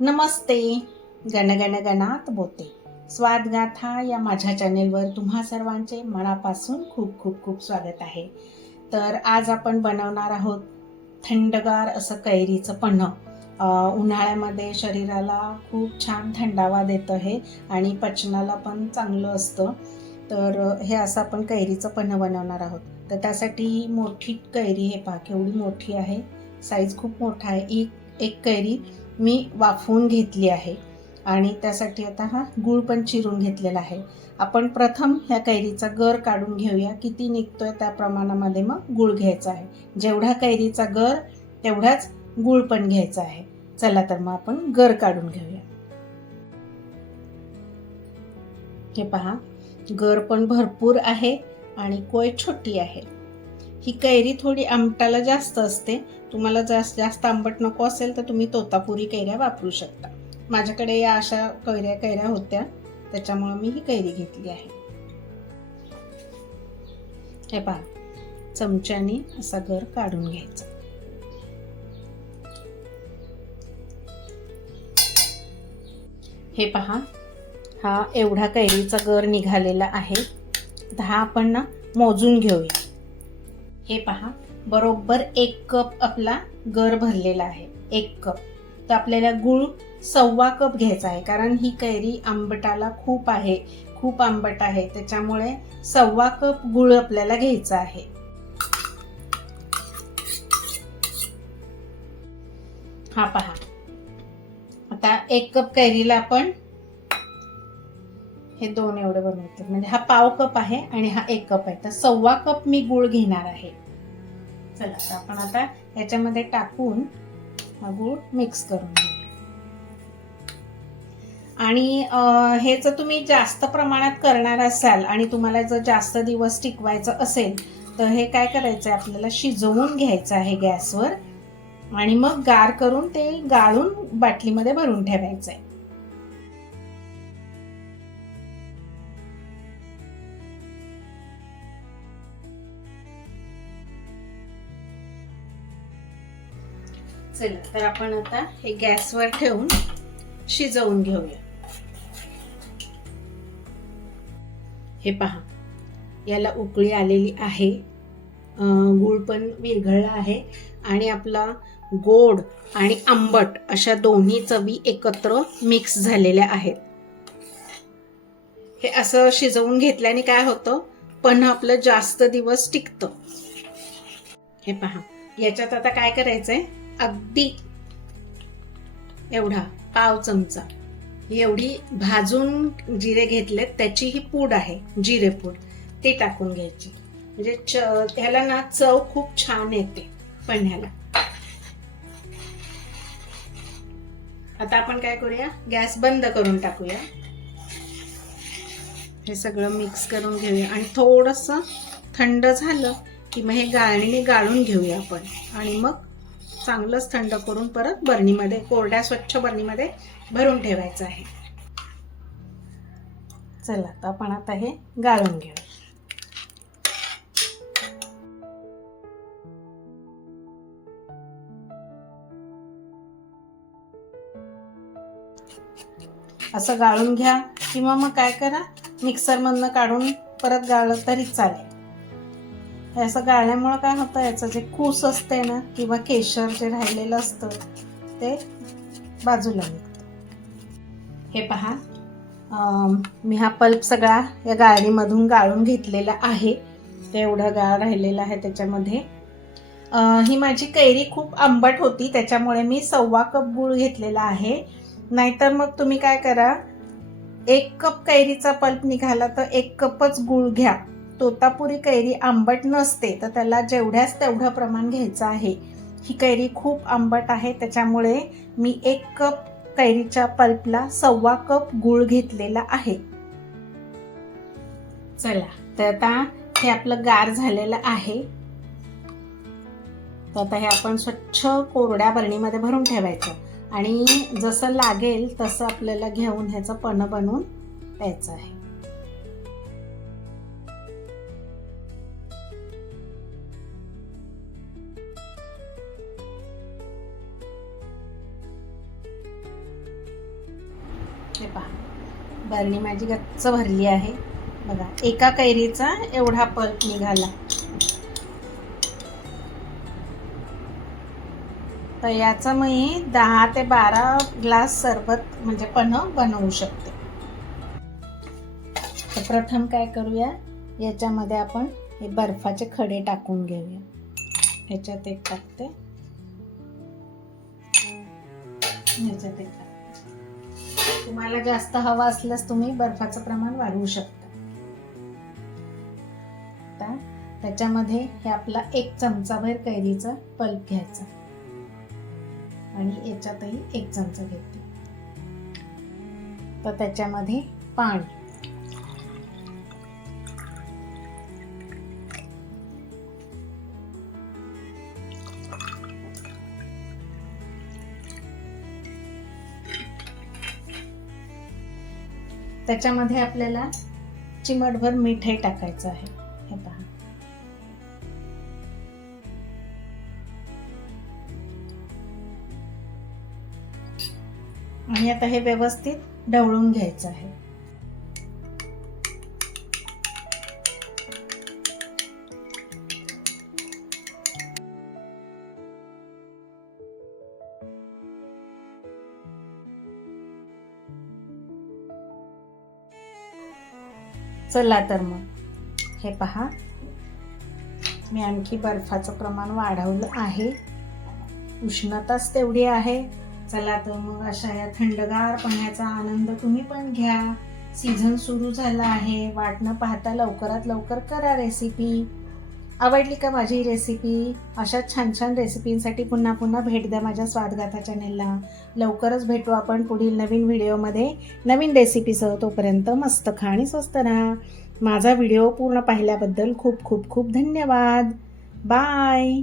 नमस्ते. गणगण गणात बोते. स्वादगाथा या माझ्या चॅनेलवर तुम्हा सर्वांचे मनापासून खूप खूप खूप स्वागत आहे. तर आज आपण बनवणार आहोत थंडगार असं कैरीचं पन्ह. उन्हाळ्यामध्ये शरीराला खूप छान थंडावा देतं हे आणि पचनाला पण चांगलं असतं. तर हे असं आपण कैरीचं पन्ह बनवणार आहोत. तर त्यासाठी मोठी कैरी, हे पहा केवढी मोठी आहे, साईज खूप मोठा आहे. एक कैरी मी वाफवून घेतली आहे आणि त्यासाठी आता हा गूळ पण चिरून घेतलेला आहे. आपण प्रथम ह्या कैरीचा गर काढून घेऊया. किती निघतोय त्या प्रमाणामध्ये मग गूळ घ्यायचा आहे. जेवढा कैरीचा गर तेवढाच गूळ पण घ्यायचा आहे. चला तर मग आपण गर काढून घेऊया. हे पहा, गर पण भरपूर आहे आणि कोय छोटी आहे. ही कैरी थोडी आंबटाला जास्त असते. तुम्हाला जास्त आंबट नको असेल तर तुम्ही तोतापुरी कैऱ्या वापरू शकता. माझ्याकडे या अशा कैऱ्या होत्या, त्याच्यामुळे मी ही कैरी घेतली आहे. हे पहा, चमच्याने असा गर काढून घ्यायचा. हे पहा, हा एवढा कैरीचा गर निघालेला आहे. हा आपण ना मोजून घेऊया. हे पहा, बरोबर 1 कप आपला गर भरलेला आहे. 1 कप. तर आपल्याला गूळ 1.25 कप घ्यायचा आहे, कारण ही कैरी आंबटाला खूप आहे, खूप आंबट आहे. त्याच्यामुळे 1.25 कप गूळ आपल्याला घ्यायचा आहे. हा पहा, आता 1 कप कैरीला आपण हे 2 एवढे बनवतो, म्हणजे हा 1/2 कप आहे आणि हा 1 कप आहे. तर 1.25 कप मी गूळ घेणार आहे. चला, तर आपण आता याच्यामध्ये टाकून हा गूळ मिक्स करून घेऊ. आणि हे जर तुम्ही जास्त प्रमाणात करणार असाल आणि तुम्हाला जर जास्त दिवस टिकवायचं असेल तर हे काय करायचं आहे, आपल्याला शिजवून घ्यायचं आहे गॅसवर आणि मग गार करून ते गाळून बाटलीमध्ये भरून ठेवायचं आहे. चला, तर आपण आता हे गॅसवर ठेवून शिजवून घेऊया. हे पहा, याला उकळी आलेली आहे. गूळ पण विरघळला आहे आणि आपला गोड आणि आंबट अशा दोन्ही चवी एकत्र मिक्स झालेल्या आहेत. हे असं शिजवून घेतल्याने काय होतं, पण आपलं जास्त दिवस टिकतं. हे पहा, याच्यात आता काय करायचंय, अगदी एवढा 1/2 चमचा एवढी भाजून जिरे घेतलेत, त्याची ही पूड आहे, जिरे पूड, ते टाकून घ्यायची. म्हणजे ह्याला ना चव खूप छान येते पन्ह्याला. आता आपण काय करूया, गॅस बंद करून टाकूया. हे सगळं मिक्स करून घेऊया आणि थोडंसं थंड झालं की मग हे गाळणीने गाळून घेऊया आपण आणि मग चांगलंच थंड करून परत बरणीमध्ये, कोरड्या स्वच्छ बरणीमध्ये भरून ठेवायचं आहे. चला, तर आपण आता हे गाळून घेऊ. असं गाळून घ्या किंवा मग काय करा, मिक्सरमधनं काढून परत गाळलं तरी चालेल. हे असं गाळल्यामुळं काय होतं, याचं जे कूस असते ना किंवा केशर जे राहिलेलं असतं ते बाजूला निघतं. हे पहा, मी हा पल्प सगळा या गाळणीमधून गाळून घेतलेला आहे. ते एवढं गाळ राहिलेलं आहे त्याच्यामध्ये. ही माझी कैरी खूप आंबट होती, त्याच्यामुळे मी 1.25 कप गूळ घेतलेला आहे. नाहीतर मग तुम्ही काय करा, 1 कप कैरीचा पल्प निघाला तर 1 कपच गूळ घ्या. तोतापुरी कैरी आंबट नसते, तर त्याला जेवढ्याच तेवढं प्रमाण घ्यायचं आहे. ही कैरी खूप आंबट आहे, त्याच्यामुळे मी 1 कप कैरीच्या पल्पला 1.25 कप गूळ घेतलेला आहे. चला, तर आता हे आपलं गार झालेलं आहे. तर आता हे आपण स्वच्छ कोरड्या बरणीमध्ये भरून ठेवायचं आणि जसं लागेल तसं आपल्याला घेऊन ह्याचं पन्ह बनवून प्यायचं आहे. हे पहा बरणी माझी गच्च भरली आहे बघा. एका कैरीचा एवढा पल्प निघाला. तर याचं मी 10 ते 12 ग्लास सरबत म्हणजे पन्ह बनवू शकते. तर प्रथम काय करूया, याच्यामध्ये आपण हे बर्फाचे खडे टाकून घेऊया. ह्याच्यात एक टाकते, ह्याच्यात एक टाकते. तुम्हाला जास्त हवा असल्यास तुम्ही बर्फाचं प्रमाण वाढवू शकता. त्याच्यामध्ये हे आपला 1 चमचाभर कैरीचा पल्प घ्यायचा आणि याच्यातही 1 चमचा घेते. तर त्याच्यामध्ये पाणी, त्याच्यामध्ये आपल्याला चिमटभर मीठही टाकायचं आहे. हे पहा, आणि आता हे व्यवस्थित ढवळून घ्यायचं आहे. चला तर मग हे पहा, मी आणखी बर्फाचं प्रमाण वाढवलं आहे. उष्णताच तेवढी आहे. चला तर मग अशा या थंडगार पाण्याचा आनंद तुम्ही पण घ्या. सीझन सुरू झाला आहे, वाट न पाहता लवकरात लवकर करा रेसिपी. आवडली का माझी रेसिपी? अशा छान छान रेसिपींसाठी पुन्हा पुन्हा भेट द्या माझ्या स्वादगाथा चॅनेलला. लवकरच भेटू आपण पुढील नवीन व्हिडिओमध्ये नवीन रेसिपीसह. तोपर्यंत मस्त खा आणि स्वस्त राहा. माझा व्हिडिओ पूर्ण पाहिल्याबद्दल खूप खूप खूप धन्यवाद. बाय.